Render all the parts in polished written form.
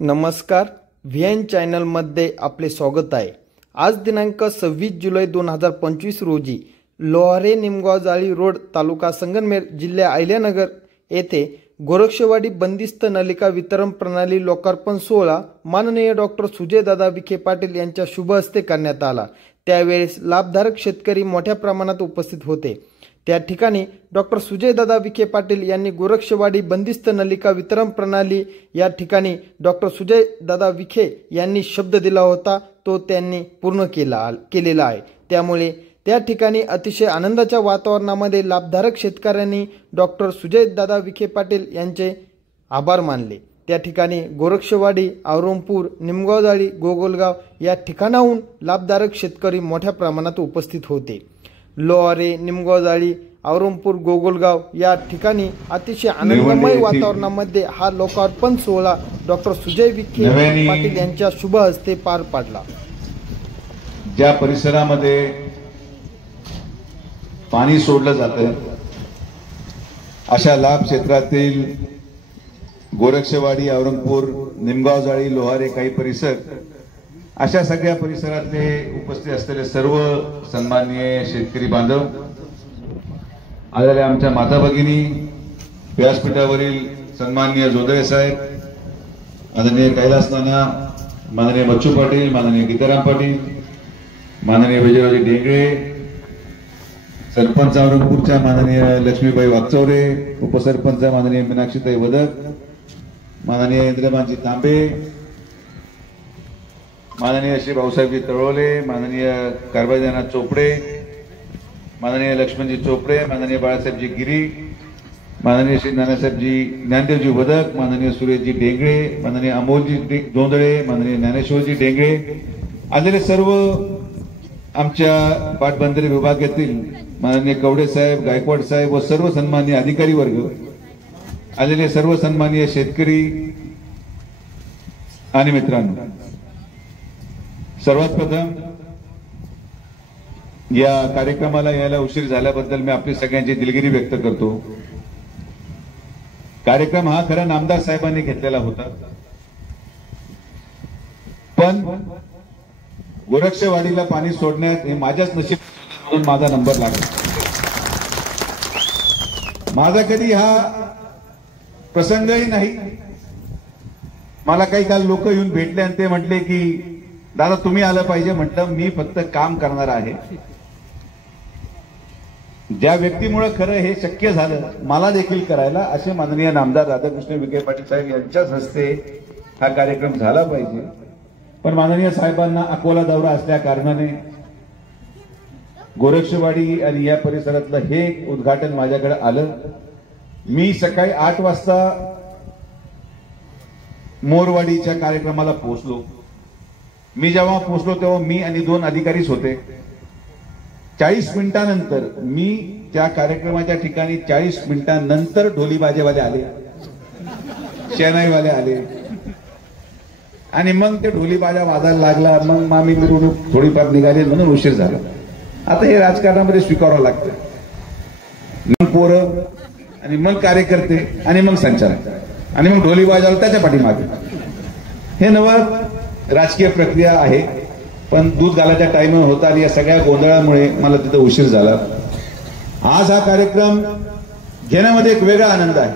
नमस्कार, व्हीएन चॅनलमध्ये आपले स्वागत आहे। आज दिनांक 26 जुलै 2025 रोजी लोहारे निमगाव जाळी रोड तालुका संगमनेर जिल्हा अहिल्यानगर येथे गोरक्षवाडी बंदिस्त नलिका वितरण प्रणाली लोकार्पण सोहळा माननीय डॉक्टर सुजयदादा विखे पाटील यांच्या शुभ हस्ते करण्यात आला। त्यावेळेस लाभधारक शेतकरी मोठ्या प्रमाणात उपस्थित होते। त्या ठिकाणी डॉक्टर सुजयदादा विखे पाटील यांनी गोरक्षवाडी बंदिस्त नलिका वितरण प्रणाली या ठिकाणी डॉक्टर सुजयदादा विखे यांनी शब्द दिला होता तो त्यांनी पूर्ण केलेला आहे। त्यामुळे त्या ठिकाणी अतिशय आनंदाच्या वातावरणामध्ये लाभधारक शेतकऱ्यांनी डॉक्टर सुजयदादा विखे पाटील यांचे आभार मानले। त्या ठिकाणी गोरक्षवाडी, औरंगपूर, निमगाव जाळी, गोगलगाव या ठिकाणाहून लाभधारक शेतकरी मोठ्या प्रमाणात उपस्थित होते। लोहारे, निमगाव जाळी, औरंगपूर, गोगलगाव या ठिकाणी अतिशय आनंदमय वातावरणामध्ये हा लोकार्पण सोहळा डॉक्टर सुजय विखे पाटील यांच्या शुभ हस्ते पार पडला। ज्या परिसरामध्ये पाणी सोडलं जातं अशा लाभ क्षेत्रातील गोरक्षवाडी, औरंगपूर, निमगाव जाळी, लोहारे काही परिसर अशा सगळ्या परिसरातले उपस्थित असलेले सर्व सन्माननीय शेतकरी बांधव, आलेल्या आमच्या माता भगिनी, व्यासपीठावरील सन्माननीय जोदळे साहेब, माननीय कैलास नाना, माननीय बच्चू पाटील, माननीय गीताराम पाटील, माननीय विजयराजे डेंगळे, सरपंच औरंगपूरच्या माननीय लक्ष्मीबाई वागचौरे, उपसरपंच माननीय मीनाक्षीताई वदक, माननीय इंद्रमानजी तांबे, माननीय श्री भाऊसाहेबजी तळोले, माननीय कारभारनाथ चोपडे, माननीय लक्ष्मणजी चोपडे, माननीय बाळासाहेबजी गिरी, माननीय श्री नानासाहेबजी ज्ञानदेवजी वदक, माननीय सुरेशजी डेंगळे, माननीय अमोलजी जोंधळे, माननीय ज्ञानेश्वरजी डेंगळे, आलेले सर्व आमच्या पाटबंधारे विभागातील माननीय कवडे साहेब, गायकवाड साहेब व सर्व सन्माननीय अधिकारी वर्ग, आलेले सर्व सन्माननीय शेतकरी आणि मित्रांनो, सर्वात प्रथम या कार्यक्रमाला यायला उशीर झाल्याबद्दल मी आपली सगळ्यांची दिलगिरी व्यक्त करतो। कार्यक्रम हा खरा नामदार साहेबांनी घेतलेला होता, पण गोरक्षवाडीला पाणी सोडण्यात हे माझ्याच नशीब म्हणून माझा नंबर लागला। माझा कधी हा प्रसंगही नाही। मला काही काल लोक येऊन भेटले आणि ते म्हटले की दादा तुम्ही आलं पाहिजे। म्हटलं मी फक्त काम करणार आहे। ज्या व्यक्तीमुळे खरं हे शक्य झालं मला देखील करायला, असे माननीय नामदार राधाकृष्ण विखे पाटील साहेब यांच्याच हस्ते हा कार्यक्रम झाला पाहिजे। पण माननीय साहेबांना अकोला दौरा असल्या कारणाने गोरक्षवाडी आणि या परिसरातलं हे उद्घाटन माझ्याकडे आलं। मी सकाळी 8 वाजता मोरवाडीच्या कार्यक्रमाला पोहोचलो। मी जेव्हा पोहोचलो तेव्हा मी आणि 2 अधिकारीच होते। 40 मिनिटांनंतर मी त्या कार्यक्रमाच्या ठिकाणी 40 मिनिटांनंतर ढोली बाजेवाले आले, शेणाईवाले आले आणि मग ते ढोली बाजा वाजायला लागला। मग मामी मिरवणूक थोडीफार निघाली म्हणून उशीर झाला। आता हे राजकारणामध्ये स्वीकारावं लागतं। मग पोरं आणि मग कार्यकर्ते आणि मग संचालक आणि मग ढोली बाजाला त्याच्या पाठीमागे, हे नवं राजकीय प्रक्रिया आहे। पण दूध घालायचा टाइम होता आणि या सगळ्या गोंधळामुळे मला तिथे उशीर झाला। आज हा कार्यक्रम घेण्यामध्ये एक वेगळा आनंद आहे।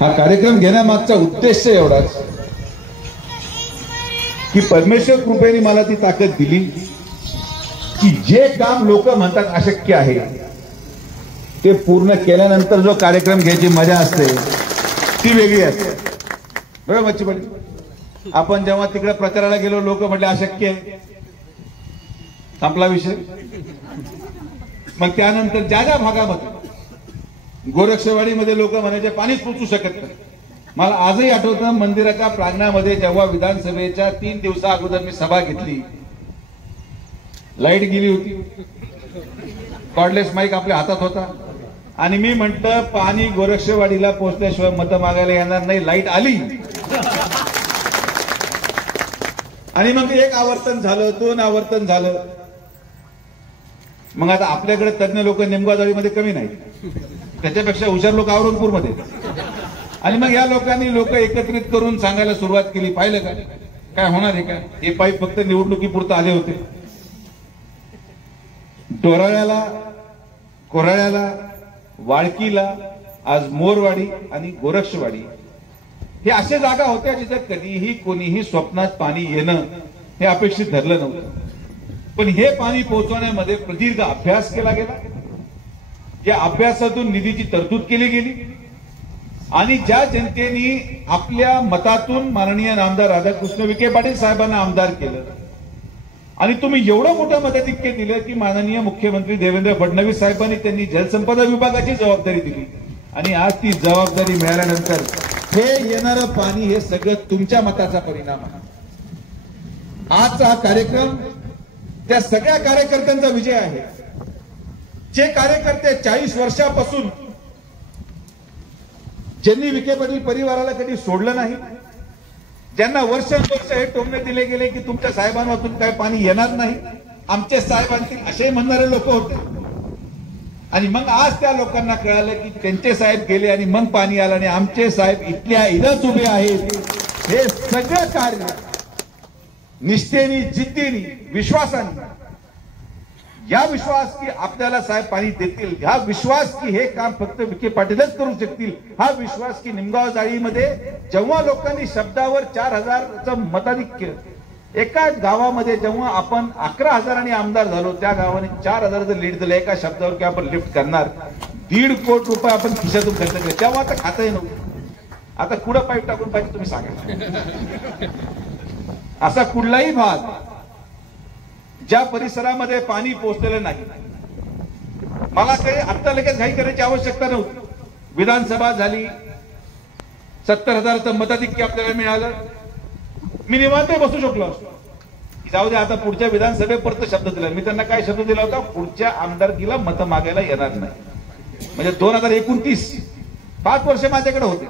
हा कार्यक्रम घेण्यामागचा उद्देश एवढाच की परमेश्वर कृपेने मला ती ताकद दिली की जे काम लोक म्हणतात अशक्य आहे ते पूर्ण केल्यानंतर जो कार्यक्रम घ्यायची मजा असते ती वेगळी असते। बरोबर बच्ची पाटील, आपण जेव्हा तिकडे प्रचाराला गेलो लोक म्हटले अशक्य आहे, संपला विषय। मग त्यानंतर ज्या ज्या भागामध्ये गोरक्षवाडीमध्ये लोक म्हणायचे पाणीच पोचू शकत नाही। मला आजही आठवतं मंदिराच्या प्रांगणामध्ये जेव्हा विधानसभेच्या 3 दिवसा अगोदर मी सभा घेतली, लाईट गेली होती, कॉर्डलेस माईक आपल्या हातात होता आणि मी म्हटलं पाणी गोरक्षवाडीला पोहोचल्याशिवाय मतं मागायला येणार नाही। लाईट आली आणि मग 1 आवर्तन झालं, 2 आवर्तन झालं। मग आता आपल्याकडे तज्ञ लोक निमगाव जाळीमध्ये कमी नाही, त्याच्यापेक्षा हुशार लोक औरंगपूरमध्ये। आणि मग या लोकांनी लोक एकत्रित करून सांगायला सुरुवात केली, पाहिलं का काय होणार आहे का, हे पाईप फक्त निवडणुकीपुरतं आले होते. डोराळ्याला, कोराळ्याला, वाळकीला, आज मोरवाडी आणि गोरक्षवाडी हे अशा जागा होत्या जिथे कधीही कोणीही स्वप्नात पाणी येणं हे अपेक्षित धरलं नव्हतं. पण हे पाणी पोहोचवण्यामध्ये प्रदीर्घ अभ्यास केला गेला. या अभ्यासातून निधीची तरतूद केली गेली आणि ज्या जनतेने आपल्या मतातून माननीय आमदार राधाकृष्ण विखे पाटील साहेबांना आमदार केलं आणि तुम्ही एवढं मोठं मताधिक्य दिलं की माननीय मुख्यमंत्री देवेंद्र फडणवीस साहेबांनी त्यांनी जलसंपदा विभागाची जबाबदारी दिली आणि आज ती जबाबदारी मिळाल्यानंतर हे येणारं पाणी हे सगळं तुमच्या मताचा परिणाम आहे. आजचा हा कार्यक्रम त्या सगळ्या कार्यकर्त्यांचा विजय आहे. जे कार्यकर्ते 40 वर्षापासून ज्यांनी विखे पाटील परिवाराला कधी सोडलं नाही, ज्यांना वर्षानुवर्ष हे टोमणे दिले गेले की तुमच्या साहेबांमधून काय पाणी येणार नाही, आमचे साहेब आणतील असे म्हणणारे लोक होते. आणि मग आज त्या लोकांना कळालं की त्यांचे साहेब गेले आणि मग पाणी आलं आणि आमचे साहेब इथल्या इथंच उभे आहेत. हे सगळं कार्य निष्ठेने, जिद्दीने, विश्वासाने, या विश्वास की आपल्याला साहेब पाणी देतील, हा विश्वास की हे काम फक्त विखे पाटीलच करू शकतील, हा विश्वास की निमगाव जाळीमध्ये जेव्हा लोकांनी शब्दावर 4000चं मताधिक्य, एका गावामध्ये जेव्हा आपण 11,000 आमदार झालो त्या गावाने 4000चं लीड दिलं एका शब्दावर की आपण लिफ्ट करणार, 1.5 कोटी रुपये आपण खिशातून खर्च केले. तेव्हा आता खातही नव्हतं. आता कुठं पाईप टाकून पाहिजे तुम्ही सांगा. असा कुठलाही भाग ज्या परिसरामध्ये पाणी पोहोचलेलं नाही, मला काही आता लगेच घाई करायची आवश्यकता नव्हती. विधानसभा झाली, 70,000चं मताधिक्य आपल्याला मिळालं, मी निवांत बसू शकलो असतो. जाऊ दे आता पुढच्या विधानसभेपर्यंत शब्द दिला. मी त्यांना काय शब्द दिला होता, पुढच्या आमदारकीला मत मागायला येणार नाही. म्हणजे 2029 5 वर्ष माझ्याकडे होते,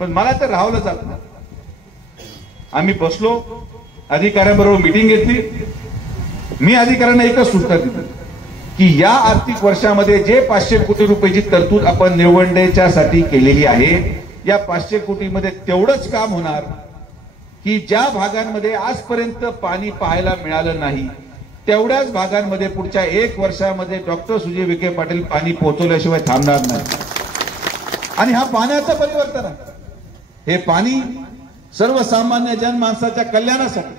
पण मला तर राहवलं जात नाही. आम्ही बसलो, अधिकाऱ्यांबरोबर मीटिंग घेतली. मी अधिकाऱ्यांना एकच सूचना दिली की या आर्थिक वर्षामध्ये जे 500 कोटी रुपयाची तरतूद आपण निवडणुकीच्यासाठी केलेली आहे, या 500 कोटीमध्ये तेवढंच काम होणार की ज्या भागांमध्ये आजपर्यंत पाणी पाहायला मिळालं नाही तेवढ्याच भागांमध्ये पुढच्या 1 वर्षामध्ये डॉक्टर सुजय विखे पाटील पाणी पोहोचवल्याशिवाय थांबणार नाही. आणि हा पाण्याचं परिवर्तन आहे. हे पाणी सर्वसामान्य जनमानसाच्या कल्याणासाठी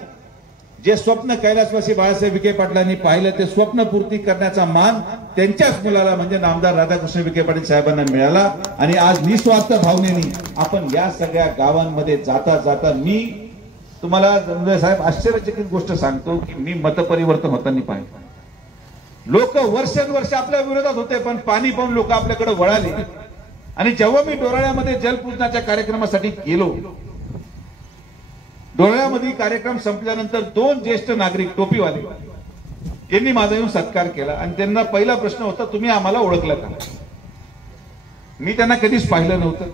जे स्वप्न कैलासवासी बाळासाहेब विखे पाटलांनी पाहिलं ते स्वप्न पूर्ती करण्याचा मान त्यांच्याच मुलाला म्हणजे नामदार राधाकृष्ण विखे पाटील साहेबांना मिळाला. आणि आज निस्वार्थ भावनेने आपण या सगळ्या गावांमध्ये जाता जाता, मी तुम्हाला साहेब आश्चर्यचकित गोष्ट सांगतो की मी मतपरिवर्तन होताना पाहिलं. लोक वर्षानुवर्ष आपल्या विरोधात होते, पण पाणी पाहून लोक आपल्याकडे वळाले. आणि जेव्हा मी डोराळ्यामध्ये जलपूजनाच्या कार्यक्रमासाठी गेलो, डोळ्यामध्ये कार्यक्रम संपल्यानंतर 2 ज्येष्ठ नागरिक टोपीवाले यांनी माझा येऊन सत्कार केला आणि त्यांना पहिला प्रश्न होता, तुम्ही आम्हाला ओळखलं का? मी त्यांना कधीच पाहिलं नव्हतं.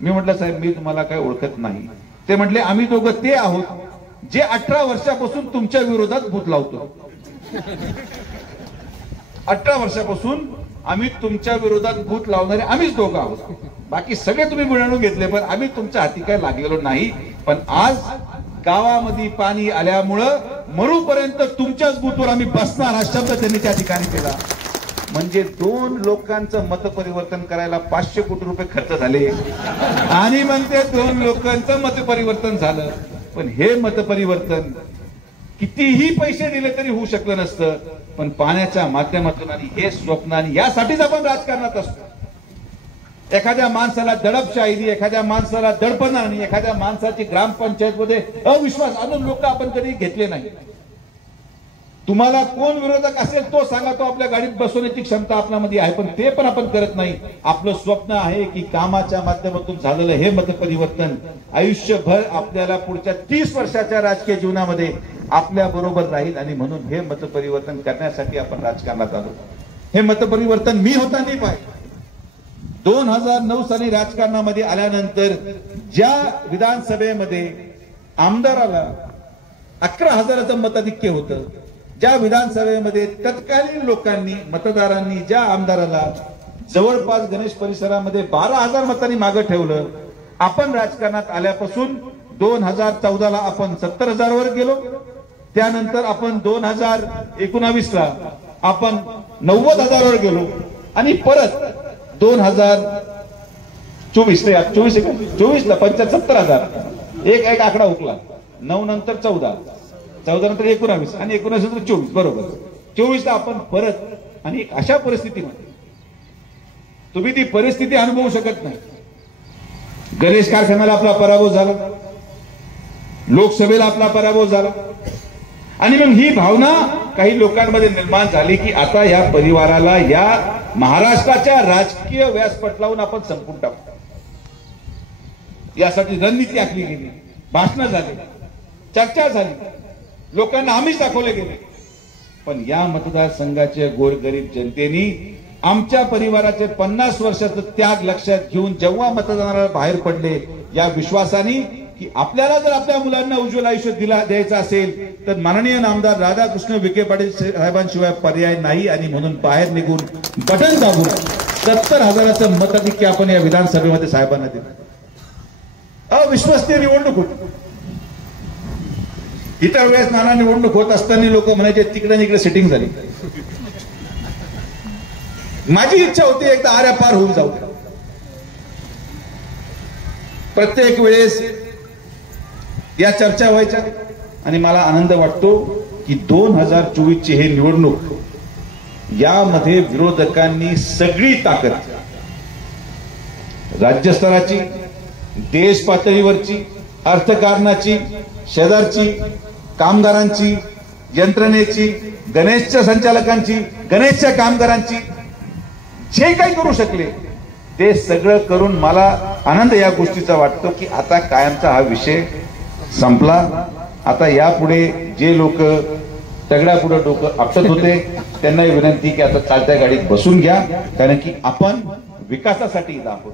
मी म्हटलं साहेब मी तुम्हाला काय ओळखत नाही. ते म्हटले आम्ही दोघं ते आहोत जे 18 वर्षापासून तुमच्या विरोधात भूत लावतो. 18 वर्षापासून आम्ही तुमच्या विरोधात भूत लावणारे आम्हीच दोघं आहोत. बाकी सगळे तुम्ही मिळवून घेतले, पण आम्ही तुमच्या हाती काय लागलेलो नाही. पण आज गावामध्ये पाणी आल्यामुळं मरूपर्यंत तुमच्याच बूथवर आम्ही बसणार हा शब्द त्यांनी त्या ठिकाणी केला. म्हणजे 2 लोकांचं मत परिवर्तन करायला 500 कोटी रुपये खर्च झाले आणि मग ते 2 लोकांचं मत परिवर्तन झालं. पण हे मत परिवर्तन कितीही पैसे दिले तरी होऊ शकलं नसतं. पण पाण्याच्या माध्यमातून आणि हे स्वप्न, आणि यासाठीच आपण राजकारणात असतो. एखाद्या माणसाला दडपशाही, एखाद्या माणसाला दडपण आणि एखाद्या माणसाची ग्रामपंचायतमध्ये अविश्वास आणून लोक आपण कधी घेतले नाही. तुम्हाला कोण विरोधक असेल तो सांगा, तो आपल्या गाडीत बसवण्याची क्षमता आपल्यामध्ये आहे, पण ते पण आपण करत नाही. आपलं स्वप्न आहे की कामाच्या माध्यमातून झालेलं हे मतपरिवर्तन आयुष्यभर आपल्याला पुढच्या 30 वर्षाच्या राजकीय जीवनामध्ये आपल्या बरोबर राहील. आणि म्हणून हे मतपरिवर्तन करण्यासाठी आपण राजकारणात आलो. हे मतपरिवर्तन मी होताना पाहिजे. 2009 साली राजकारणामध्ये आल्यानंतर ज्या विधानसभेमध्ये आमदाराला 11,000चं मताधिक्य होतं, ज्या विधानसभेमध्ये तत्कालीन लोकांनी, मतदारांनी ज्या आमदाराला जवळपास गणेश परिसरामध्ये 12,000 मतांनी मागे ठेवलं. आपण राजकारणात आल्यापासून 2014 ला आपण 70,000 वर गेलो. त्यानंतर आपण 2019 ला आपण 90,000 वर गेलो आणि परत 2024 ला 75,000. एक आकडा हुकला. 9 नंतर 14, 14 नंतर 19 आणि 19 नंतर 24, बरोबर 24 ला आपण परत. आणि एक अशा परिस्थितीमध्ये तुम्ही ती परिस्थिती अनुभवू शकत नाही. गणेश कारखान्याला आपला पराभव झाला, लोकसभेला आपला पराभव झाला आणि मग ही भावना काही लोकांमध्ये निर्माण झाली की आता या परिवाराला या महाराष्ट्राच्या राजकीय व्यासपटलावरून आपण संपून टाकू. यासाठी रणनीती आखली गेली, भाषणं झाली, चर्चा झाली, लोकांना आमिष दाखवले गेले. पण या मतदारसंघाच्या गोरगरीब जनतेने आमच्या परिवाराचे 50 वर्षाचा त्याग लक्षात घेऊन जेव्हा मतदाराला बाहेर पडले या विश्वासाने की आपल्याला जर आपल्या मुलांना उज्ज्वल आयुष्य द्यायचं असेल तर माननीय नामदार राधाकृष्ण विखे पाटील साहेबांशिवाय पर्याय नाही. आणि म्हणून बाहेर निघून बटन दाबून 70,000चं मताधिक्य आपण या विधानसभेमध्ये साहेबांना दिलं. अविश्वसनीय निवडणूक होती. इतर वेळेस नाना निवडणूक होत असताना लोक म्हणायचे तिकडे इकडे सेटिंग झाली. माझी इच्छा होती एकदा आऱ्या पार होऊन जाऊ. प्रत्येक वेळेस या चर्चा व्हायच्या आणि मला आनंद वाटतो की 2024 ची ही निवडणूक यामध्ये विरोधकांनी सगळी ताकद राज्यस्तराची, देश पातळीवरची, अर्थकारणाची, शेजारची, कामगारांची, यंत्रणेची, गणेशच्या संचालकांची, गणेशच्या कामगारांची जे काही करू शकले ते सगळं करून मला आनंद या गोष्टीचा वाटतो की आता कायमचा हा विषय संपला. आता यापुढे जे लोक दगडापुढे डोकं आपटत होते त्यांना विनंती की आता चालत्या गाडीत बसून घ्या, कारण की आपण विकासासाठी इथं आहोत.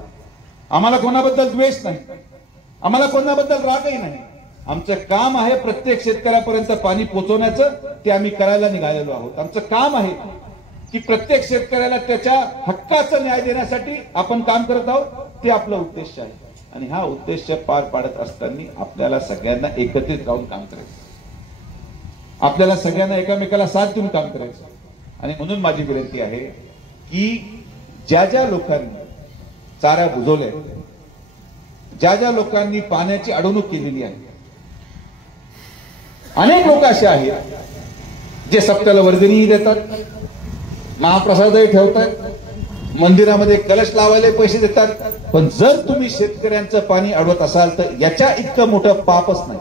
आम्हाला कोणाबद्दल द्वेष नाही, आम्हाला कोणाबद्दल रागही नाही. आमचं काम आहे प्रत्येक शेतकऱ्यापर्यंत पाणी पोहोचवण्याचं, ते आम्ही करायला निघालेलो आहोत. आमचं काम आहे की प्रत्येक शेतकऱ्याला त्याच्या हक्काचा न्याय देण्यासाठी आपण काम करत आहोत. ते आपला उद्देश आहे आणि हा उद्देश पार पाडत असताना आपल्याला सगळ्यांना एकत्रित राहून काम करायचं, आपल्याला सगळ्यांना एकामेकाला साथ देऊन काम करायचं. आणि म्हणून माझी विनंती आहे की ज्या ज्या लोकांनी चाऱ्या बुजवल्या, ज्या ज्या लोकांनी पाण्याची अडवणूक केलेली आहे, अनेक लोक असे आहेत जे सप्त्याला वर्गणीही देतात, महाप्रसादही ठेवतात, मंदिरामध्ये कलश लावायला पैसे देतात. पण जर तुम्ही शेतकऱ्यांचं पाणी अडवत असाल तर याच्या इतकं मोठं पापच नाही,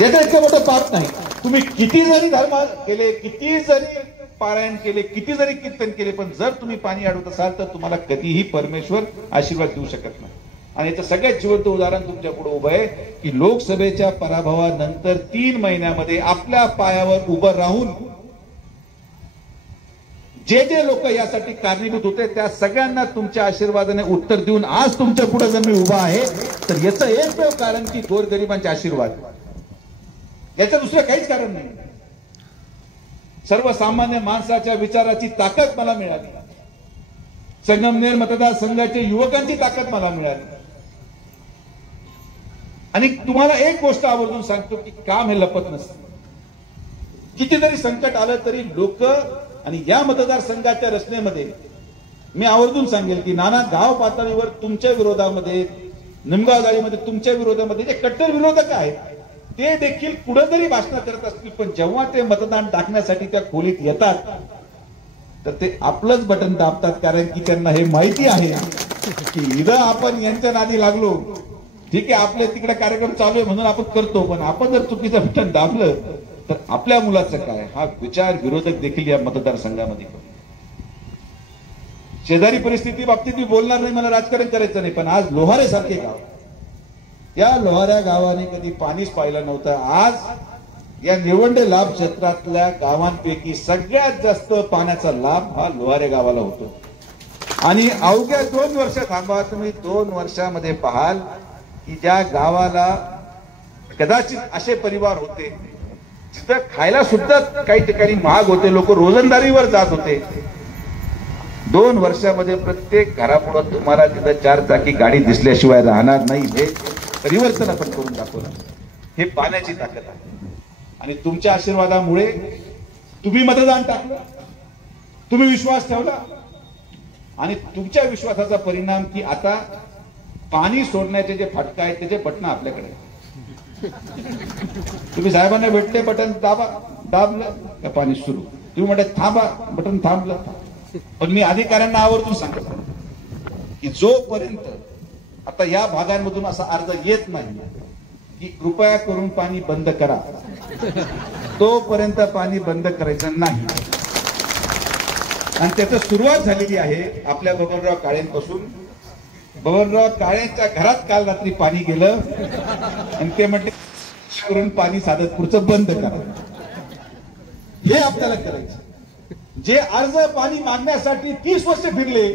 याच्या इतकं मोठं पाप नाही. तुम्ही किती जरी धर्म केले, किती जरी पारायण केले, किती जरी कीर्तन केले, पण जर तुम्ही पाणी अडवत असाल तर तुम्हाला कधीही परमेश्वर आशीर्वाद देऊ शकत नाही. आणि याचं सगळ्यात जिवंत उदाहरण तुमच्या पुढे उभं आहे की लोकसभेच्या पराभवानंतर 3 महिन्यामध्ये आपल्या पायावर उभं राहून जे जे लोक यासाठी कारणीभूत होते त्या सगळ्यांना तुमच्या आशीर्वादाने उत्तर देऊन आज तुमच्या पुढे जर मी उभा आहे तर याचं एकमेव कारण की गोरगरिबांचे आशीर्वाद. याचं दुसरं काहीच कारण नाही. सर्वसामान्य माणसाच्या विचाराची ताकद मला मिळाली, संगमनेर मतदारसंघाच्या युवकांची ताकद मला मिळाली. आणि तुम्हाला एक गोष्ट आवर्जून सांगतो की काम हे लपत नसतं. किती जरी संकट आलं तरी लोक, आणि या मतदारसंघाच्या रचनेमध्ये मी आवर्जून सांगेल की नाना गाव पातळीवर तुमच्या विरोधामध्ये, निमगाव जाळीमध्ये तुमच्या विरोधामध्ये जे कट्टर विरोधक आहेत ते देखील कुठेतरी भाषण करत असतील, पण जेव्हा ते मतदान टाकण्यासाठी त्या खोलीत येतात तर ते आपलंच बटन दाबतात. कारण की त्यांना हे माहिती आहे की इथं आपण यांच्या नादी लागलो, ठीक आहे आपले तिकडे कार्यक्रम चालू आहे म्हणून आपण करतो, पण आपण जर चुकीचं बटन दाबलं तर आपल्या मुलाचं काय, हा विचार विरोधक देखील या मतदारसंघामध्ये. शेजारी परिस्थिती बाबतीत मी बोलणार नाही, मला राजकारण करायचं नाही, पण आज लोहारे सारखे गाव, या लोहाऱ्या गावाने कधी पाणीच पाहिलं नव्हतं. आज या निवडे लाभ क्षेत्रातल्या गावांपैकी सगळ्यात जास्त पाण्याचा लाभ हा लोहारे गावाला होतो. आणि अवघ्या 2 वर्ष थांबा, तुम्ही 2 वर्षामध्ये पाहाल की ज्या गावाला कदाचित असे परिवार होते जिथं खायला सुद्धा काही ठिकाणी महाग होते, लोक रोजंदारीवर जात होते, 2 वर्षामध्ये प्रत्येक घरापुढं तुम्हाला तिथं 4 चाकी गाडी दिसल्याशिवाय राहणार नाही. हे परिवर्तन आपण करून दाखवलं. हे पाण्याची ताकद आहे. आणि तुमच्या आशीर्वादामुळे तुम्ही मतदान टाकलं, तुम्ही विश्वास ठेवला आणि तुमच्या विश्वासाचा परिणाम की आता पाणी सोडण्याचे जे फाटका आहेत त्याचे बटन आपल्याकडे. तुम्ही साहेबांना भेटले, बटन दाबलं का पाणी सुरू. तुम्ही म्हणते थांबा, बटन थांबलं. पण मी अधिकाऱ्यांना आवर्जून सांगतो की जोपर्यंत आता या भागांमधून असा अर्ज येत नाही की कृपया करून पाणी बंद करा, तोपर्यंत पाणी बंद करायचं नाही. आणि त्याची सुरुवात झालेली आहे आपल्या बबनराव काळेंपासून. बबनराव काळेंच्या घरात काल रात्री पाणी गेलं आणि ते म्हणते करून पाणी सादतपूरचं बंद करा. हे आपल्याला करायचं. जे अर्ज पाणी मागण्यासाठी 30 वर्ष फिरले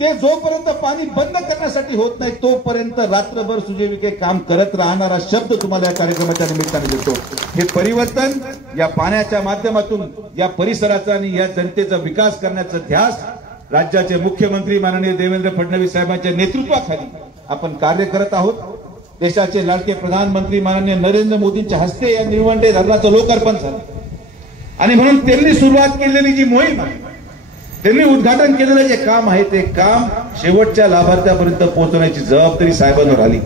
ते जोपर्यंत पाणी बंद करण्यासाठी होत नाही तोपर्यंत रात्रभर सुजय विखे काम करत राहणारा शब्द तुम्हाला या कार्यक्रमाच्या निमित्ताने देतो. हे परिवर्तन या पाण्याच्या माध्यमातून या परिसराचा आणि या जनतेचा विकास करण्याचा ध्यास राज्याचे मुख्यमंत्री माननीय देवेंद्र फडणवीस साहेबांच्या नेतृत्वाखाली आपण कार्य करत आहोत. देशाचे लाडके प्रधानमंत्री माननीय नरेंद्र मोदींच्या हस्ते या निळवंडे धरणाचं लोकार्पण झालं आणि म्हणून त्यांनी सुरुवात केलेली जी मोहीम आहे, त्यांनी उद्घाटन केलेलं जे काम आहे ते काम शेवटच्या लाभार्थ्यापर्यंत पोहोचवण्याची जबाबदारी साहेबांवर आली.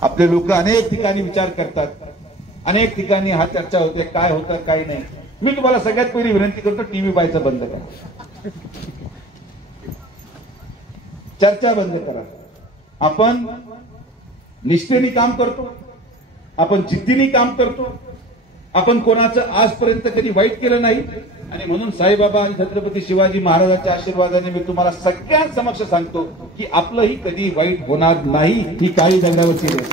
आपले लोक अनेक ठिकाणी विचार करतात, अनेक ठिकाणी हा चर्चा होते काय होतं काय नाही. मी तुम्हाला सगळ्यात पहिली विनंती करतो, टीव्ही पाहायचं बंद करा, चर्चा बंद करा. आपण निष्ठेने काम करतो, आपण जिद्दीने काम करतो, आपण कोणाचं आजपर्यंत कधी वाईट केलं नाही. आणि म्हणून साईबाबा आणि छत्रपती शिवाजी महाराजांच्या आशीर्वादाने मी तुम्हाला सगळ्यांसमक्ष सांगतो की आपलंही कधी वाईट होणार नाही. ही काही दगडावरची रेष.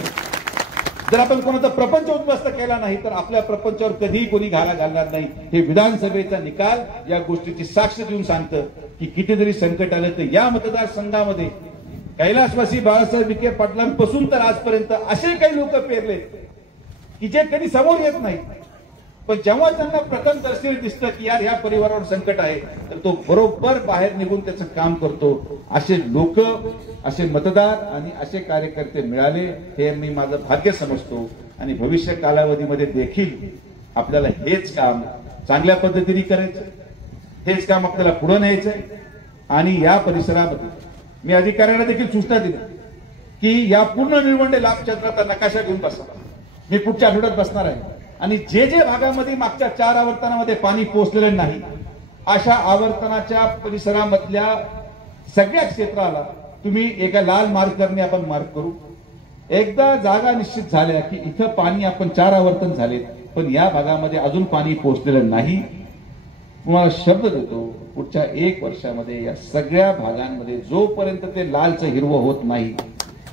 जर आपण कोणाचा प्रपंच उद्ध्वस्त केला नाही तर आपल्या प्रपंचावर कधीही कोणी घाला घालणार नाही. हे विधानसभेचा निकाल या गोष्टीची साक्ष देऊन सांगतं की किती जरी संकट आलं तर या मतदारसंघामध्ये कैलासवासी बाळासाहेब विखे पाटलांपासून तर आजपर्यंत असे काही लोक पेरले की जे कधी समोर येत नाही, पण जेव्हा त्यांना प्रथम दर्शनी दिसतं की यार ह्या परिवारावर संकट आहे तर तो बरोबर बाहेर निघून त्याचं काम करतो. असे लोक, असे मतदार आणि असे कार्यकर्ते मिळाले हे मी माझं भाग्य समजतो. आणि भविष्य कालावधीमध्ये देखील आपल्याला हेच काम चांगल्या पद्धतीने करायचं, हेच काम आपल्याला पुढे न्यायचंय. आणि या परिसरामध्ये मी अधिकाऱ्यांना देखील सूचना दिली की या पूर्ण निळवंडे लाभ क्षेत्राचा नकाशा घेऊन बसा. मी पुढच्या आठवड्यात बसणार आहे आणि जे जे भागामध्ये मागच्या 4 आवर्तनामध्ये पाणी पोहोचलेलं नाही अशा आवर्तनाच्या परिसरामधल्या सगळ्या क्षेत्राला तुम्ही एका लाल मार्करने आपण मार्क करू. एकदा जागा निश्चित झाल्या की इथं पाणी आपण 4 आवर्तन झाले पण या भागामध्ये अजून पाणी पोहोचलेलं नाही. तुम्हाला शब्द देतो पुढच्या 1 वर्षामध्ये या सगळ्या भागांमध्ये जोपर्यंत ते लालचं हिरवं होत नाही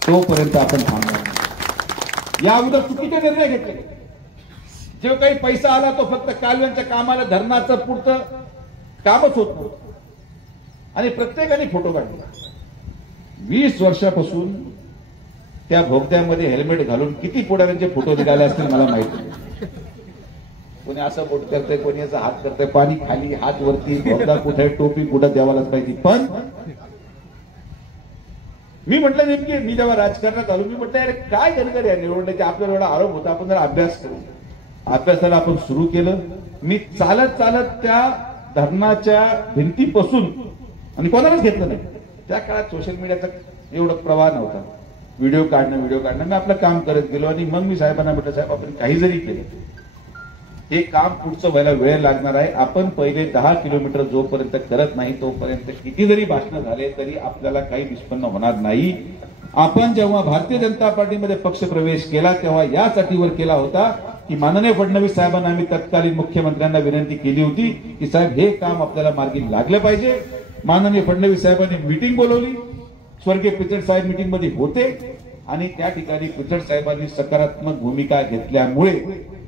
तोपर्यंत आपण थांबणार. या अगोदर चुकीचे निर्णय घेतले. जो काही पैसा आला तो फक्त कालव्यांच्या कामाला, धरणाचं पुरतं कामच होत नव्हतं आणि प्रत्येकाने फोटो काढले. 20 वर्षापासून त्या भोगद्यामध्ये हेल्मेट घालून किती पुढाऱ्यांचे फोटो निघाले असतील मला माहिती नाही. कोणी असं बोट करतंय, कोणी असं हात करतंय, पाणी खाली, हात वरती, भोगदा कुठे, टोपी कुठं द्यावालाच पाहिजे. पण मी म्हटलं नेमकी मी जेव्हा राजकारणात आलो मी म्हटलं अरे काय गणकर या निवडण्याचे आपल्याला एवढा आरोप होता, आपण जरा अभ्यास करू. अभ्यासाला आपण सुरू केलं. मी चालत चालत त्या धरणाच्या भिंतीपासून, आणि कोणालाच घेतलं नाही, त्या काळात सोशल मीडियाचा एवढा प्रवाह नव्हता, व्हिडिओ काढणं मी आपलं काम करत गेलो. आणि मग मी साहेबांना म्हटलं साहेब आपण काही जरी केलं हे काम पुढचं व्हायला वेळ लागणार आहे. आपण पहिले 10 किलोमीटर जोपर्यंत करत नाही तोपर्यंत किती जरी भाषणं झाले तरी आपल्याला काही निष्पन्न होणार नाही. आपण जेव्हा भारतीय जनता पार्टीमध्ये पक्ष प्रवेश केला तेव्हा यासाठी वर केला होता की माननीय फडणवीस साहेबांना आम्ही तत्कालीन मुख्यमंत्र्यांना विनंती केली होती की साहेब हे काम आपल्याला मार्गी लागलं पाहिजे. माननीय फडणवीस साहेबांनी मीटिंग बोलवली, स्वर्गीय पिचड साहेब मीटिंग मध्ये होते आणि त्या ठिकाणी पिचड साहेबांनी सकारात्मक भूमिका घेतल्यामुळे,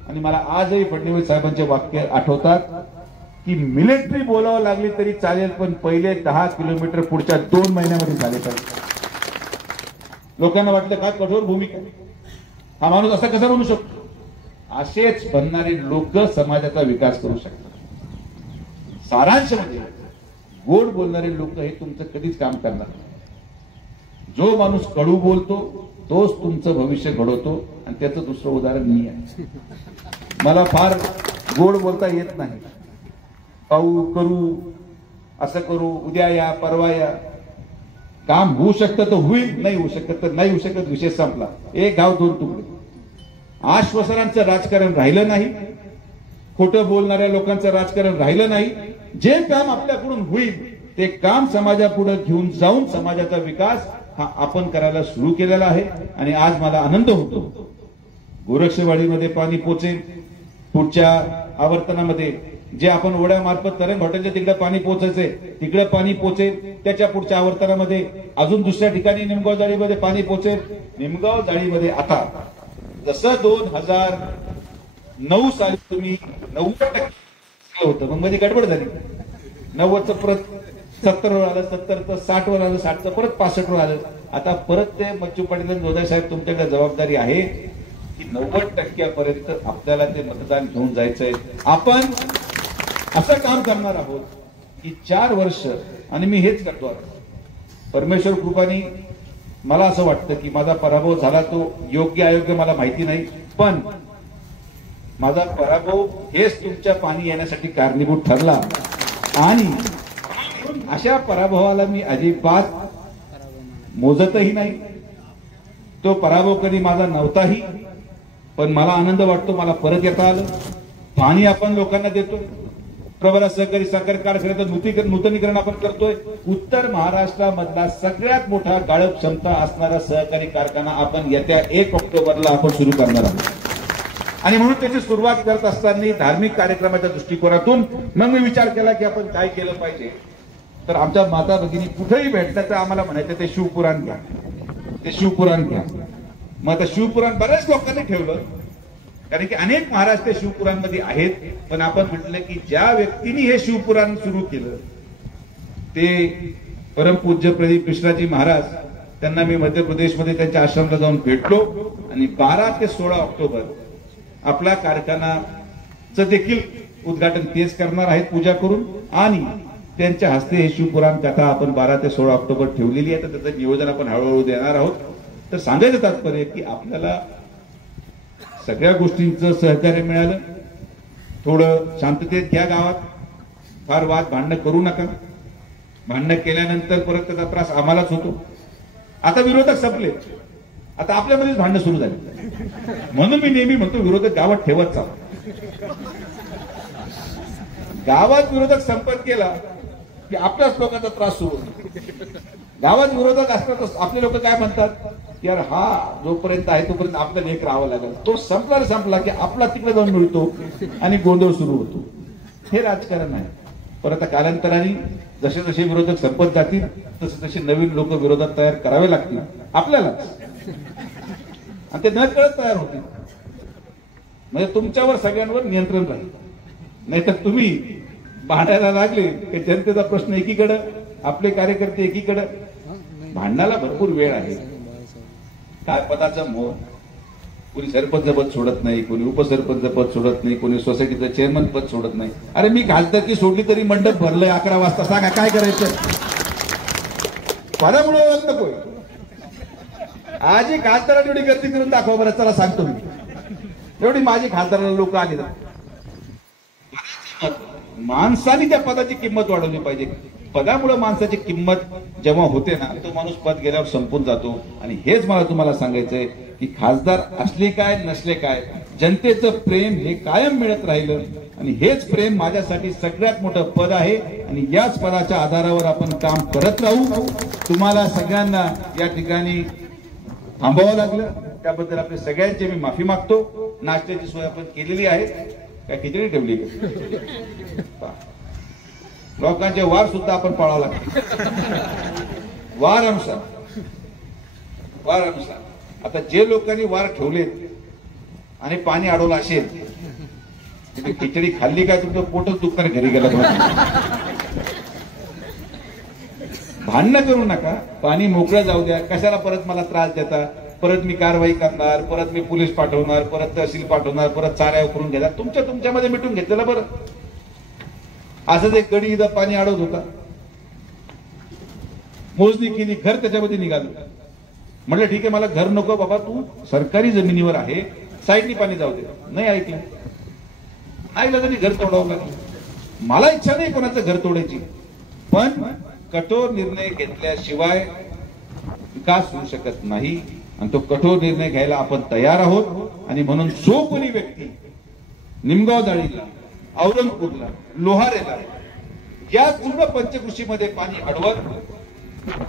आणि मला आजही फडणवीस साहेबांचे वाक्य आठवतात की मिलिटरी बोलावं लागली तरी चालेल पण पहिले 10 किलोमीटर पुढच्या 2 महिन्यामध्ये झाले पाहिजे. लोकांना वाटलं का कठोर भूमिका, हा माणूस असा कसा म्हणू शकतो. असेच बनणारे लोक समाजाचा विकास करू शकतात. सारांश म्हणजे गोड बोलणारे लोक हे तुमचं कधीच काम करणार नाही. जो माणूस कडू बोलतो तोच तुमचं भविष्य घडवतो आणि त्याचं दुसरं उदाहरण मी आहे. मला फार गोड बोलता येत नाही. पाहू करू असं करू उद्या या परवा या. काम होऊ शकतं तर होईल, नाही होऊ शकत तर नाही होऊ शकत, विषय संपला. एक गाव दोन तुकडे. आश्वासनांचं राजकारण राहिलं नाही, खोटं बोलणाऱ्या लोकांचं राजकारण राहिलं नाही. जे काम आपल्याकडून होईल ते काम समाजापुढे घेऊन जाऊन समाजाचा विकास हा आपण करायला सुरू केलेला आहे. आणि आज मला आनंद होतो गोरक्षवाडीमध्ये पाणी पोचेल. पुढच्या आवर्तनामध्ये जे आपण ओढ्यामार्फत तरंग हॉटेलच्या तिकडे पाणी पोचायचंय तिकडे पाणी पोचेल. त्याच्या पुढच्या आवर्तनामध्ये अजून दुसऱ्या ठिकाणी निमगाव जाळीमध्ये पाणी पोचेल. निमगाव जाळीमध्ये आता जसं 2009 साली तुम्ही 90% होतं, मग मध्ये गडबड झाली. 90चं परत 70 वर आलं, 70चं 60 वर आलं, 60चं परत 65 वर आलं. आता परत ते बच्चू पाटील आणि जोधा साहेब तुमच्याकडे जबाबदारी आहे की 90% आपल्याला ते मतदान घेऊन जायचंय. आपण असं काम करणार आहोत की 4 वर्ष, आणि मी हेच करतो. परमेश्वर कृपाने मला असं वाटतं की माझा पराभव झाला तो योग्य अयोग्य मला माहिती नाही, पण माझा पराभव हेच तुमच्या पाणी येण्यासाठी कारणीभूत ठरला. आणि अशा पराभवाला मी अजिबात मोजतही नाही. तो पराभव कधी माझा नव्हताही, पण मला आनंद वाटतो मला परत येता आलं. पाणी आपण लोकांना देतोय. प्रबळ सहकारी कारखान्याचं नूतनीकरण आपण करतोय. उत्तर महाराष्ट्रामधला सगळ्यात मोठा गाळप क्षमता असणारा सहकारी कारखाना आपण येत्या 1 ऑक्टोबरला आपण सुरू करणार आहोत. आणि म्हणून त्याची सुरुवात करत असताना धार्मिक कार्यक्रमाच्या दृष्टिकोनातून मग मी विचार केला की आपण काय केलं पाहिजे. तर आमच्या माता भगिनी कुठेही भेटलं तर आम्हाला म्हणायचं ते शिवपुराण घ्या, ते शिवपुराण घ्या. मग आता शिवपुराण बऱ्याच लोकांनी ठेवलं, कारण की अनेक महाराज ते शिवपुराणमध्ये आहेत. पण आपण म्हटलं की ज्या व्यक्तीने हे शिवपुराण सुरू केलं ते परमपूज्य प्रदीप मिश्राजी महाराज, त्यांना मी मध्य प्रदेशमध्ये त्यांच्या आश्रमाला जाऊन भेटलो. आणि 12 ते 16 ऑक्टोबर आपला कारखानाचं देखील उद्घाटन तेच करणार आहेत पूजा करून. आणि त्यांच्या हस्ते हे शिवपुराण कथा आपण 12 ते 16 ऑक्टोबर ठेवलेली आहे. तर त्याचं नियोजन आपण हळूहळू देणार आहोत. तर सांगायचं तात्पर्य की आपल्याला सगळ्या गोष्टींचं सहकार्य मिळालं. थोडं शांततेत घ्या गावात, फार वाद भांडणं करू नका. भांडणं केल्यानंतर परत त्याचा त्रास आम्हालाच होतो. आता विरोधक संपले, आता आपल्यामध्येच भांडणं सुरू झाली. म्हणून मी नेहमी म्हणतो विरोधक गावात ठेवत चाल. गावात विरोधक संपत गेला की आपल्याच लोकांचा त्रास सुरू होतो. गावात विरोधक असतात आपले लोक काय म्हणतात, यार हा जोपर्यंत आहे तोपर्यंत आपल्याला एक राहावं लागेल. तो संपला की आपला तिकडे जाऊन मिळतो आणि गोंधळ सुरू होतो. हे राजकारण आहे. परत कालांतराने जसे जसे विरोधक संपत जातील तसे तसे नवीन लोक विरोधात तयार करावे लागतील आपल्याला, आणि ते न कळत तयार होतील. म्हणजे तुमच्यावर सगळ्यांवर नियंत्रण राहील. नाहीतर तुम्ही भांडायला लागले की जनतेचा प्रश्न एकीकडे, आपले कार्यकर्ते एकीकडे. भांडणाला भरपूर वेळ आहे. काय पदाचं मोह. कोणी सरपंच पद सोडत नाही, कोणी उपसरपंच पद सोडत नाही, कोणी सोसायटीचं चेअरमन पद सोडत नाही. अरे मी खासदारकी सोडली तरी मंडप भरलंय 11 वाजता. सांगा काय करायचं. पदामुळे नकोय. आजही खासदारांनी एवढी गर्दी करून दाखवा बरं. चला सांगतो मी, एवढी माझी खासदाराला लोक आले. माणसाने त्या पदाची किंमत वाढवली पाहिजे. पदामुळे माणसाची किंमत जेव्हा होते ना, तो माणूस पद गेल्यावर संपून जातो. आणि हेच मला तुम्हाला सांगायचंय की खासदार असले काय नसले काय, जनतेचं प्रेम हे कायम मिळत राहिलं. आणि हेच प्रेम माझ्यासाठी सगळ्यात मोठं पद आहे. आणि याच पदाच्या आधारावर आपण काम करत राहू. तुम्हाला सगळ्यांना या ठिकाणी थांबावं लागलं त्याबद्दल आपल्या सगळ्यांची मी माफी मागतो. नाश्त्याची सोय आपण केलेली आहे. काय खिचडी ठेवली का? लोकांचे वार सुद्धा आपण पाळावं लागते. वार अनुसार. आता जे लोकांनी वार ठेवलेत आणि पाणी अडवलं असेल, खिचडी खाल्ली काय तुमचं पोटच दुखणार घरी गेला. भांडणं करू नका. पाणी मोकळं जाऊ द्या. कशाला परत मला त्रास देता. परत मी कारवाई करणार, परत मी पोलीस पाठवणार, परत तहसील पाठवणार, परत चाऱ्या उकरून घेणार. तुमच्यामध्ये मिटून घेतलेलं बरं. असंच एक गडी इथं पाणी अडवत होता. मोजणी केली, घर त्याच्यामध्ये निघालं. म्हटलं ठीक आहे, मला घर नको बाबा, तू सरकारी जमिनीवर आहे, साईडनी पाणी जाऊ दे. नाही ऐकलं, आईला तरी घर तोडावं लागलं. मला इच्छा नाही कोणाचं घर तोडायची, पण कठोर निर्णय घेतल्याशिवाय विकास होऊ शकत नाही आणि तो कठोर निर्णय घ्यायला आपण तयार आहोत. आणि म्हणून जो कोणी व्यक्ती निमगाव जाळीला, औरंगपूरला, लोहारेला या पूर्ण पंचकृषीमध्ये पाणी अडवत,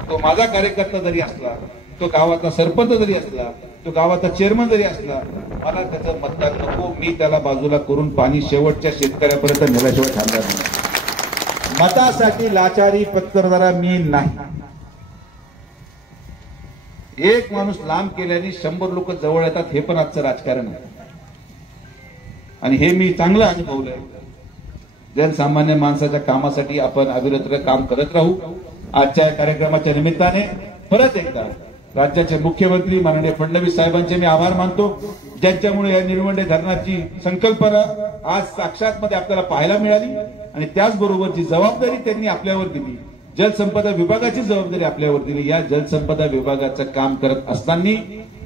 तो माझा कार्यकर्ता जरी असला, तो गावाचा सरपंच जरी असला, तो गावाचा चेअरमन जरी असला, मला त्याचं मतदान नको. मी त्याला बाजूला करून पाणी शेवटच्या शेतकऱ्यापर्यंत नेल्याशिवाय थांबणार नाही. मतासाठी लाचारी पत्करणारा मी नाही. एक माणूस लांब केल्याने 100 लोक जवळ येतात, हे पण आजचं राजकारण आहे. आणि हे मी चांगलं अनुभवलंय. जनसामान्य माणसाच्या कामासाठी आपण अविरत काम करत राहू. आजच्या कार्यक्रमाच्या निमित्ताने परत एकदा राज्याचे मुख्यमंत्री माननीय फडणवीस साहेबांचे मी आभार मानतो, ज्यांच्यामुळे या निळवंडे धरणाची संकल्पना आज साक्षात मध्ये आपल्याला पाहायला मिळाली. आणि त्याचबरोबर जी जबाबदारी त्यांनी आपल्यावर दिली, जलसंपदा विभागाची जबाबदारी आपल्यावर दिली, या जलसंपदा विभागाचं काम करत असताना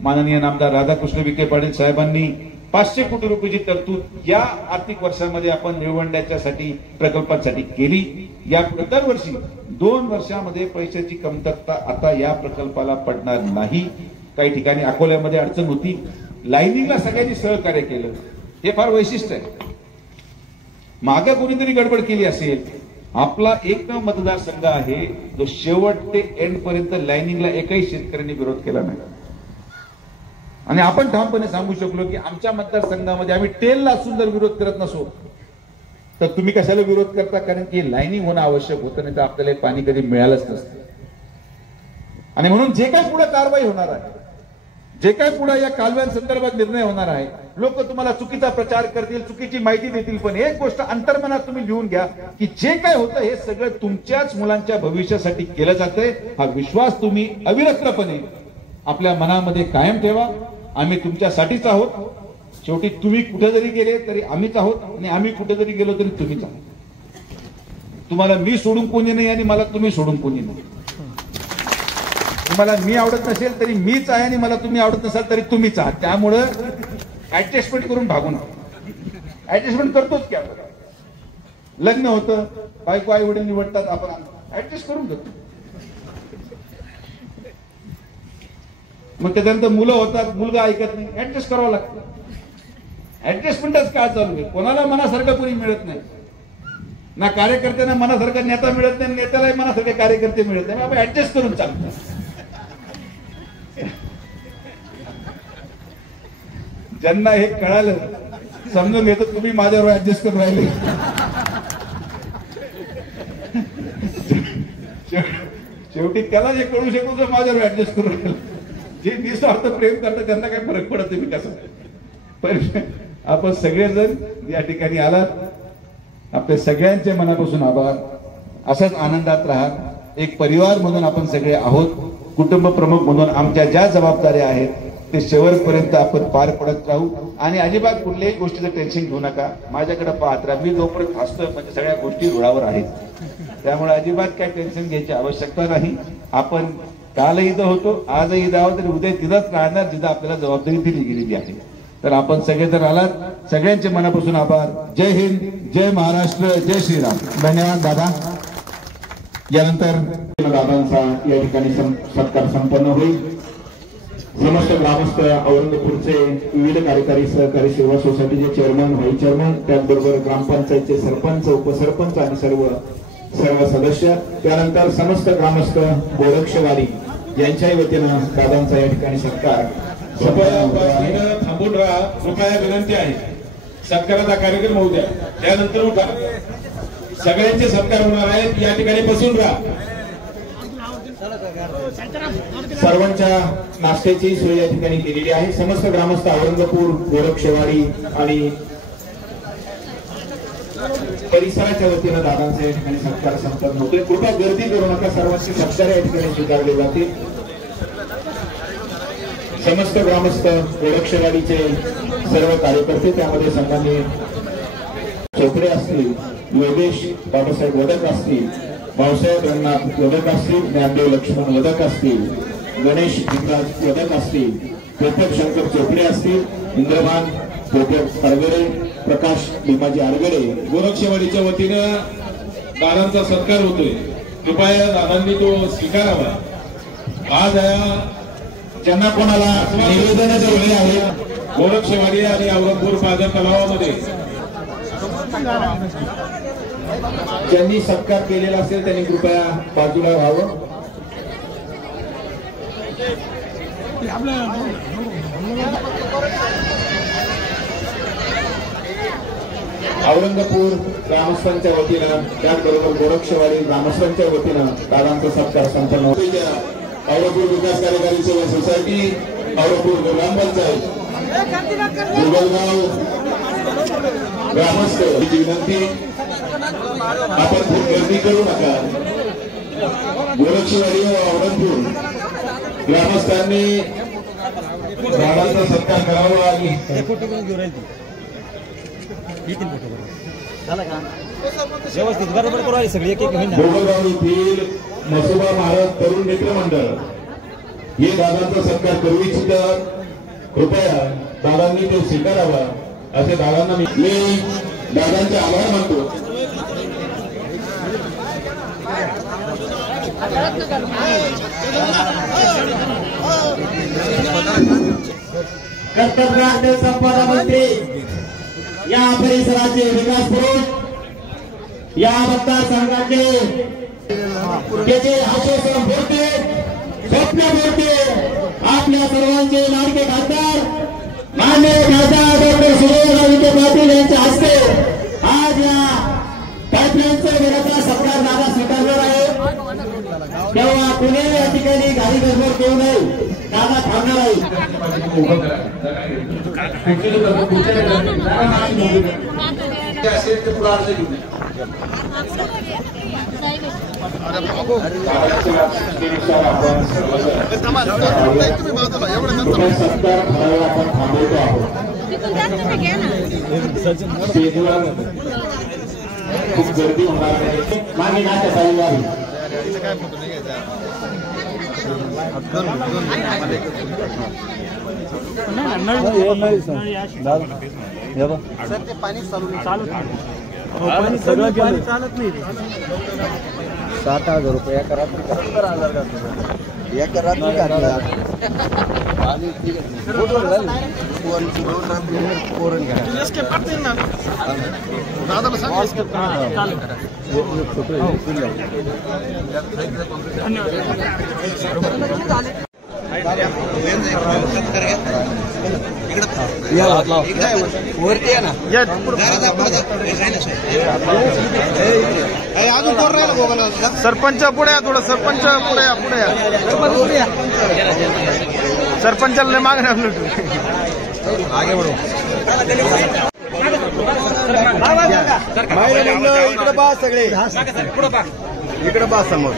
माननीय नामदार राधाकृष्ण विखे पाटील साहेबांनी 500 कोटी रुपयाची तरतूद या आर्थिक वर्षामध्ये आपण निळवंड्याच्यासाठी प्रकल्पांसाठी केली. या दरवर्षी 2 वर्षामध्ये पैशाची कमतरता आता या प्रकल्पाला पडणार नाही. काही ठिकाणी अकोल्यामध्ये अडचण होती, लाईनिंगला सगळ्यांनी सहकार्य केलं, हे फार वैशिष्ट्य आहे. मागे कोणीतरी गडबड केली असेल. आपला एकमेव मतदारसंघ आहे जो शेवट ते एंड पर्यंत लाईनिंगला एकही शेतकऱ्यांनी विरोध केला नाही. आणि आपण ठामपणे सांगू शकलो की आमच्या मतदारसंघामध्ये आम्ही टेलला असून जर विरोध करत नसो तर तुम्ही कशाला विरोध करता, कारण की लाईनिंग होणं आवश्यक होतं, नाही तर आपल्याला पाणी कधी मिळालंच नसतं. आणि म्हणून जे काही पुढे कारवाई होणार आहे, जे काही पुढे या कालव्यांसंदर्भात निर्णय होणार आहे, लोक तुम्हाला चुकीचा प्रचार करतील, चुकीची माहिती देतील, पण एक गोष्ट अंतर्मनात तुम्ही लिहून घ्या की जे काय होतं हे सगळं तुमच्याच मुलांच्या भविष्यासाठी केलं जातंय. हा विश्वास तुम्ही अविरतपणे आपल्या मनामध्ये कायम ठेवा. आम्ही तुमच्यासाठीच आहोत. शेवटी तुम्ही कुठे जरी गेले तरी आम्हीच आहोत आणि आम्ही कुठे जरी गेलो तरी तुम्हीच आहोत. तुम्हाला मी सोडून कोणी नाही आणि मला तुम्ही सोडून कोणी नाही. तुम्हाला मी आवडत नसेल तरी मीच आहे आणि मला तुम्ही आवडत नसाल तरी तुम्हीच आहात. त्यामुळं ऍडजस्टमेंट करून भागू नका. ऍडजस्टमेंट करतोच की आपण. लग्न होतं, बायको आई वडील निवडतात, आपण ऍडजस्ट करून घेतो. मग त्याच्यानंतर मुलं होतात, मुलगा ऐकत नाही, ऍडजस्ट करावं लागतं. ऍडजस्टमेंटच काय चालू आहे. कोणाला मनासारखं कोणी मिळत नाही. ना कार्यकर्त्यांना मनासारखा नेता मिळत नाही, नेत्यालाही मनासारखे कार्यकर्ते मिळत नाही. आपण ऍडजस्ट करून चालतो. ज्यांना हे कळालं समजून घेतो, तुम्ही माझ्यावर ऍडजस्ट करून राहिले. शेवटी त्याला जे कळू शकतो तर माझ्यावर ऍडजस्ट करून राहिले. जे निस्वार्थ प्रेम करतात त्यांना काय फरक पडत नाही कसं. पण आपण सगळेजण या ठिकाणी आलात, आपल्या सगळ्यांचे मनापासून आभार. असाच आनंदात राहा. एक परिवार म्हणून आपण सगळे आहोत. कुटुंब प्रमुख म्हणून आमच्या ज्या जबाबदाऱ्या आहेत ते शेवटपर्यंत आपण पार पडत राहू. आणि अजिबात कुठल्याही गोष्टीचं टेन्शन घेऊ नका. माझ्याकडे पाहत राहा. मी जोपर्यंत हसतोय म्हणजे सगळ्या गोष्टी रुळावर आहेत. त्यामुळे अजिबात काय टेन्शन घ्यायची आवश्यकता नाही. आपण कालही इथं होतो, आजही इथं आहोत, तरी उद्या तिथंच राहणार जिथं आपल्याला जबाबदारी दिली गेलेली आहे. तर आपण सगळे जर आलात, सगळ्यांचे मनापासून आभार. जय हिंद, जय महाराष्ट्र, जय श्रीराम. धन्यवाद दादा. यानंतर दादांचा या ठिकाणी सत्कार संपन्न होईल. समस्त ग्रामस्थ, औरंगापूरचे विविध कार्यकारी सहकारी सेवा सोसायटीचे चेअरमन, व्हाईस चेअरमन, त्याचबरोबर ग्रामपंचायतचे सरपंच, उपसरपंच आणि सर्व सदस्य, त्यानंतर समस्त ग्रामस्थ, गोरक्षवाडी यांच्याही वतीनं दादांचा या ठिकाणी सत्कार. थांबून राहा, कृपया विनंती आहे. सत्काराचा कार्यक्रम होऊ द्या, त्यानंतर उठा. सगळ्यांचे सत्कार होणार आहेत. या ठिकाणी बसून राहा. सर्वांच्या नाश्त्याची सोय या ठिकाणी केलेली आहे. समस्त ग्रामस्थ, औरंगापूर, गोरक्षवाडी आणि परिसराच्या वतीनं दादांचा या ठिकाणी सत्कार संपन्न होतोय. कृपया गर्दी करू नका. सर्वांचे सत्कार या ठिकाणी स्वीकारले जातील. समस्त ग्रामस्थ, गोरक्षवाडीचे सर्व कार्यकर्ते, त्यामध्ये संघाने चौकडे असतील, योगेश बाबासाहेब वडक असतील, भाऊसाहेब रंगनाथ वदक असतील, ज्ञानदेव लक्ष्मण वदक असतील, गणेश भीमराज वदक असतील, प्रोफेसर शंकर चोपडे असतील, इंद्रमान प्रोफेसर अरगडे, प्रकाश भीमाजी अरगडे. गोरक्षवाडीच्या वतीनं दादांचा सत्कार होतोय. कृपया दादांनी तो स्वीकारावा. आज ज्यांना कोणाला निवेदन दिले आहे गोरक्षवाडी आणि औरंगपूर पाझर तलावामध्ये ज्यांनी सत्कार केलेला असेल त्यांनी कृपया बाजूला राहावं. औरंगपूर ग्रामस्थांच्या वतीनं त्याचबरोबर गोरक्षवाडी ग्रामस्थांच्या वतीनं दादांचा सत्कार संपन्न होतो. औरंगपूर विकास कार्यकारी सेवा सोसायटी, औरंगपूर ग्रामपंचायत, गुगलगाव ग्रामस्थ विनंती, आपण खूप गर्दी करू नका. गोरक्षवाडी व औरंगपूर ग्रामस्थांनी दादांचा सत्कार करावा. आणि गोगलगाव येथील मसोबा महाराज तरुण मित्र मंडळ हे दादांचा सत्कार करू इच्छितात. कृपया दादांनी ते स्वीकारावा. असे दादांना मी दादांचे आभार मानतो. कर्तव्य संपदा मंत्री, या परिसराचे विकास पुरुष, या मतदारसंघाचे त्याचे आश्वासन बोलते, स्वप्न बोलते, आपल्या सर्वांचे लाडके खासदार माननीय खासदार डॉक्टर सुजयराव विखे पाटील यांच्या हस्ते आज या पाईपलाईनचा वेळाचा सत्कार दादा स्वीकारणार आहे. तेव्हा कुणी या ठिकाणी गाडी गडबड करू नये. दादा थांबणार आहे. खूप गर्दी होणार नाही. मागे नाट्य चालू पाणी चालत नाही. 7,000 रुपये एका रात्री वरती आहे ना. सरपंच पुढे थोडं, सरपंच पुढे सरपंचाला मागणे आगे बढो. इकडे बा सगळे, इकडे बा समोर.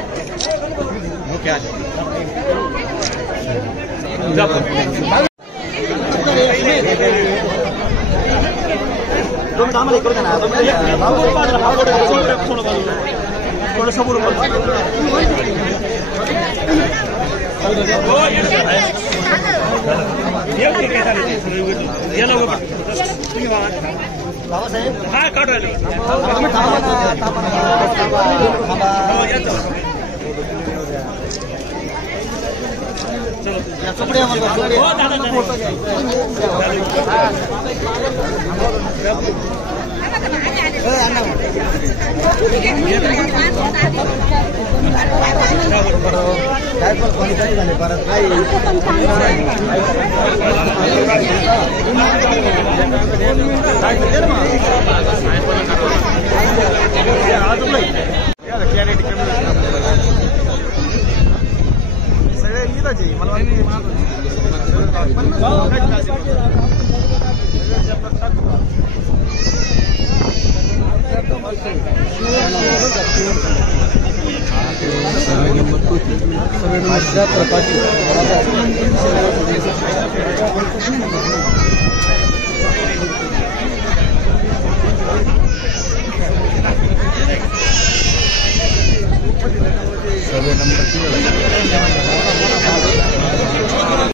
नंबर